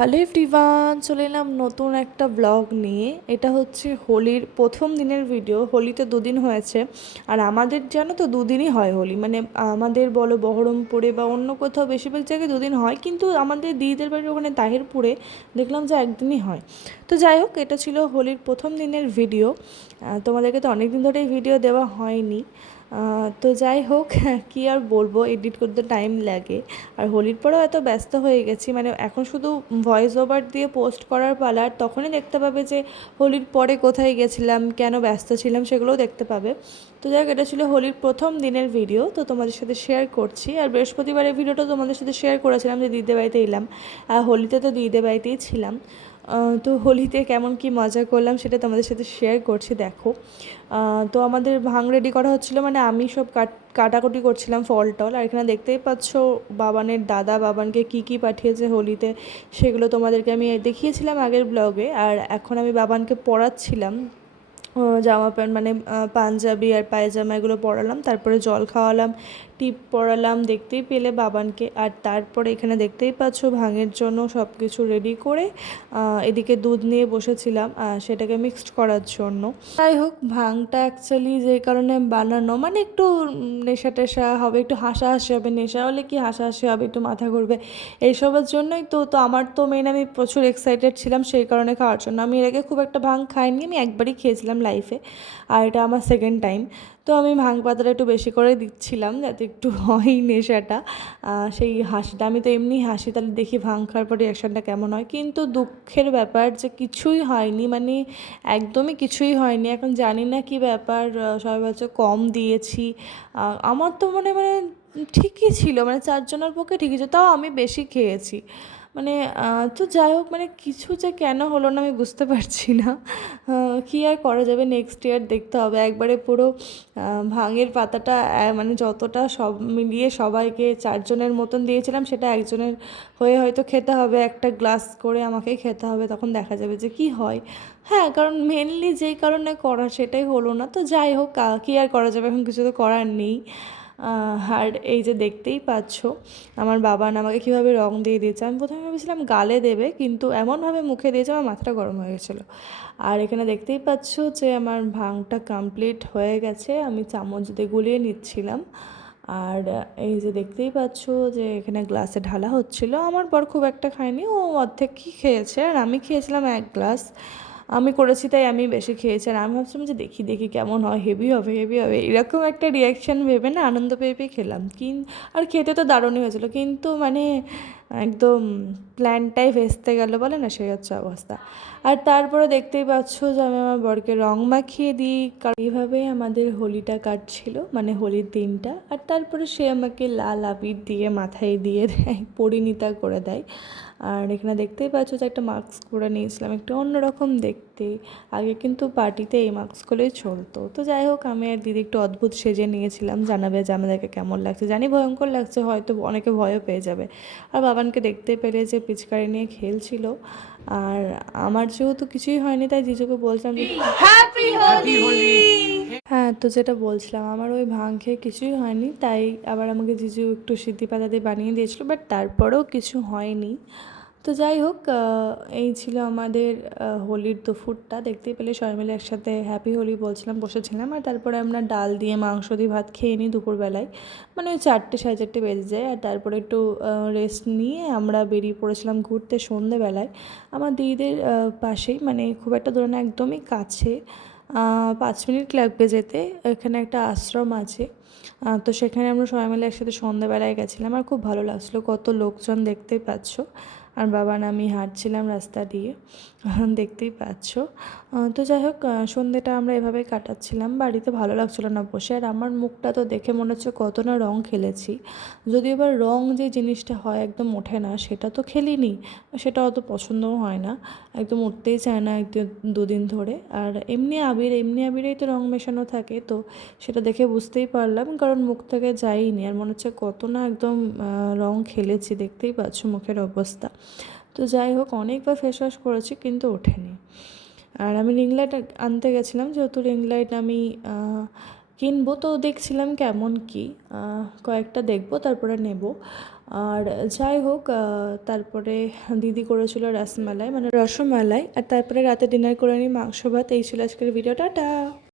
Hello everyone চলে এলাম নতুন একটা ব্লগ নিয়ে। এটা হচ্ছে হোলির প্রথম দিনের ভিডিও হোলিতে দুদিন হয়েছে। আর আমাদের জানো তো দুদিনই হয় হোলি। মানে আমাদের বলো বহরমপুরে বা অন্য কোথাও বেশিরভাগ জায়গায় দুদিন হয়। কিন্তু আমাদের দিদিদের বাড়ির ওখানে তাহিরপুরে দেখলাম যে একদিনই হয়। তো যাই হোক, এটা ছিল হোলির প্রথম দিনের ভিডিও তোমাদেরকে তো অনেক দিন ধরেই ভিডিও দেওয়া হয়নি। তো যাই হোক, কী আর বলব এডিট করতে টাইম লাগে। আর হোলির পরেও এত ব্যস্ত হয়ে গেছি মানে এখন শুধু ভয়েস ওভার দিয়ে পোস্ট করার পালা, আর তখনই দেখতে পাবে যে হোলির পরে কোথায় গেছিলাম, কেন ব্যস্ত ছিলাম, সেগুলোও দেখতে পাবে। তো যাই হোক, এটা ছিল হোলির প্রথম দিনের ভিডিও তো তোমাদের সাথে শেয়ার করছি। আর বৃহস্পতিবারের ভিডিওটা তোমাদের সাথে শেয়ার করেছিলাম যে দিদিদের বাড়িতে এলাম, আর হোলিতে তো দিদিদের বাড়িতেই ছিলাম। তো হোলিতে কেমন কি মজা করলাম সেটা তোমাদের সাথে শেয়ার করছি, দেখো। তো আমাদের ভাং রেডি করা হচ্ছিল মানে আমি সব কাট, কাটাকুটি করছিলাম ফল টল। আর এখানে দেখতেই পাচ্ছ বাবানের দাদা বাবানকে কি কি পাঠিয়েছে হোলিতে সেগুলো তোমাদেরকে আমি দেখিয়েছিলাম আগের ব্লগে আর এখন আমি বাবানকে পড়াচ্ছিলাম। জামা প্যান্ট মানে পাঞ্জাবি আর পায়জামা এগুলো পরালাম, তারপরে জল খাওয়ালাম, টিপ পরালাম, দেখতেই পেলে বাবানকে, আর তারপরে এখানে দেখতেই পাচ্ছ ভাঙের জন্য সব কিছু রেডি করে এদিকে দুধ নিয়ে বসেছিলাম সেটাকে মিক্সড করার জন্য। যাই হোক, ভাঙটা অ্যাকচুয়ালি যে কারণে বানানো মানে একটু নেশা টেশা হবে, একটু হাসাহাসি হবে, নেশা হলে কি হাসাহাসি হবে, একটু মাথা ঘুরবে, এইসবের জন্যই তো তো আমার তো মেন আমি প্রচুর এক্সাইটেড ছিলাম, সেই কারণে খাওয়ার জন্য। আমি এর আগে খুব একটা ভাং খাইনি, আমি একবারই খেয়েছিলাম লাইফে আর এটা আমার সেকেন্ড টাইম তো আমি ভাং পাতাটা একটু বেশি করে দিচ্ছিলাম যাতে একটু হয় নেশাটা। সেই হাসিটা, আমি তো এমনি হাসি তাহলে দেখি ভাং খাওয়ার পর রিয়াকশানটা কেমন হয়। কিন্তু দুঃখের ব্যাপার যে কিছুই হয়নি মানে একদমই কিছুই হয়নি। এখন জানি না কি ব্যাপার সবাই বলছে কম দিয়েছি। আমার তো মানে মানে ঠিকই ছিল মানে চারজনের পক্ষে ঠিকই ছিল, তাও আমি বেশি খেয়েছি। মানে তো যাই হোক মানে কিছু যে কেন হলো না আমি বুঝতে পারছি না। কী আর করা যাবে নেক্সট ইয়ার দেখতে হবে। একবারে পুরো ভাঙের পাতাটা মানে যতটা সব মিলিয়ে সবাইকে চারজনের মতন দিয়েছিলাম, সেটা একজনের হয়ে হয়তো খেতে হবে। একটা গ্লাস করে আমাকেই খেতে হবে, তখন দেখা যাবে যে কি হয়। হ্যাঁ কারণ মেনলি যেই কারণে করা সেটাই হলো না। তো যাই হোক কী আর করা যাবে? এখন কিছু তো করার নেই। আর এই যে দেখতেই পাচ্ছ, আমার বাবা আমাকে কীভাবে রং দিয়ে দিয়েছে। আমি প্রথমে ভেবেছিলাম গালে দেবে, কিন্তু এমনভাবে মুখে দিয়েছে, আমার মাথাটা গরম হয়ে গেছিল। আর এখানে দেখতেই পাচ্ছ যে আমার ভাংটা কমপ্লিট হয়ে গেছে, আমি চামচ দিয়ে গুলিয়ে নিচ্ছিলাম। আর এই যে দেখতেই পাচ্ছ যে এখানে গ্লাসে ঢালা হচ্ছিল। আমার বর খুব একটা খায়নি, ও অর্ধেক কি খেয়েছে? আর আমি খেয়েছিলাম এক গ্লাস আমি করেছি, তাই আমি বেশি খেয়েছি। আর আমি ভাবছিলাম যে দেখি দেখি কেমন হয়, হেভি হবে হেভি হবে। এরকম একটা রিয়াকশান ভেবে না আনন্দ পেয়ে পেয়ে খেলাম। কিন আর খেতে তো দারুণই হয়েছিল। কিন্তু মানে একদম প্ল্যানটাই ভেস্তে গেল, বলে না? সেই হচ্ছে অবস্থা। আর তারপরে দেখতেই পাচ্ছ যে আমি আমার বরকে রং মাখিয়ে দিই। কারণ এইভাবেই আমাদের হোলিটা কাটছিল মানে হোলির দিনটা। আর তারপরে সে আমাকে লাল আবির দিয়ে মাথায় দিয়ে দেয়, পরিণীতা করে দেয়। আর এখানে দেখতেই পাচ্ছ যে একটা মাস্ক করে নিয়েছিলাম, একটু অন্যরকম দেখতে। আগে কিন্তু পার্টিতে এই মাস্কগুলোই চলতো। তো যাই হোক আমি আর দিদি একটু অদ্ভুত সেজে নিয়েছিলাম। জানাবে যে আমাদেরকে কেমন লাগছে। জানি ভয়ঙ্কর লাগছে হয়তো অনেকে ভয়ও পেয়ে যাবে। আর বাবানকে দেখতে পেরে যে পিচকারি নিয়ে খেলছিল। আর আমার যেহেতু কিছুই হয়নি তাই জিজুকে বলছিলাম হ্যাঁ তো যেটা বলছিলাম আমার ওই ভাঙ খেয়ে কিছুই হয়নি তাই আবার আমাকে জিজু একটু সিদ্ধি পাতা দিয়ে বানিয়ে দিয়েছিল বাট তারপরেও কিছু হয়নি। তো যাই হোক এই ছিল আমাদের হোলির দুপুরটা। দেখতেই পেলে সবাই মিলে একসাথে হ্যাপি হোলি বলছিলাম, বসেছিলাম। আর তারপরে আমরা ডাল দিয়ে মাংস দিয়ে ভাত খেয়ে নিই দুপুরবেলায়। মানে ওই চারটে, সাড়ে চারটে বেজে যায়। আর তারপরে একটু রেস্ট নিয়ে আমরা বেরিয়ে পড়েছিলাম ঘুরতে সন্ধেবেলায়। আমার দিদিদের পাশেই মানে খুব একটা দূরে না, একদমই কাছে। পাঁচ মিনিট লাগবে যেতে। এখানে একটা আশ্রম আছে। তো সেখানে আমরা সবাই মিলে একসাথে সন্ধ্যাবেলায় গেছিলাম। আর খুব ভালো লাগছিল। কত লোকজন দেখতেই পাচ্ছ। আর বাবা না আমি হাঁটছিলাম রাস্তা দিয়ে। দেখতেই পাচ্ছ। তো যাই হোক সন্ধ্যেটা আমরা এভাবেই কাটাচ্ছিলাম। বাড়িতে ভালো লাগছিল না বসে। আর আমার মুখটা তো দেখে মনে হচ্ছে কত না রং খেলেছি। যদিও এবার রং যে জিনিসটা হয় একদম ওঠে না, সেটা তো খেলিনি। সেটা অত পছন্দও হয় না। একদম উঠতেই চায় না একদিন, দুদিন ধরে। আর এমনি আবির, এমনি আবিরেই তো রং মেশানো থাকে। তো সেটা দেখে বুঝতেই পারলাম, কারণ মুখ থেকে যাইনি আর মনে হচ্ছে কত না একদম রং খেলেছি। দেখতেই পাচ্ছ মুখের অবস্থা। তো যাই হোক, অনেকবার ফেস ওয়াশ করেছি কিন্তু ওঠেনি। আর আমি রিং লাইট আনতে গেছিলাম, যেহেতু রিং লাইট আমি কিনবো তো দেখছিলাম কেমন কি কয়েকটা দেখব, তারপরে নেব। আর যাই হোক তারপরে দিদি করেছিল রসমালাই মানে রসমালাই, আর তারপরে রাতে ডিনার করে নিই মাংস ভাত, এই ছিল আজকের ভিডিওটা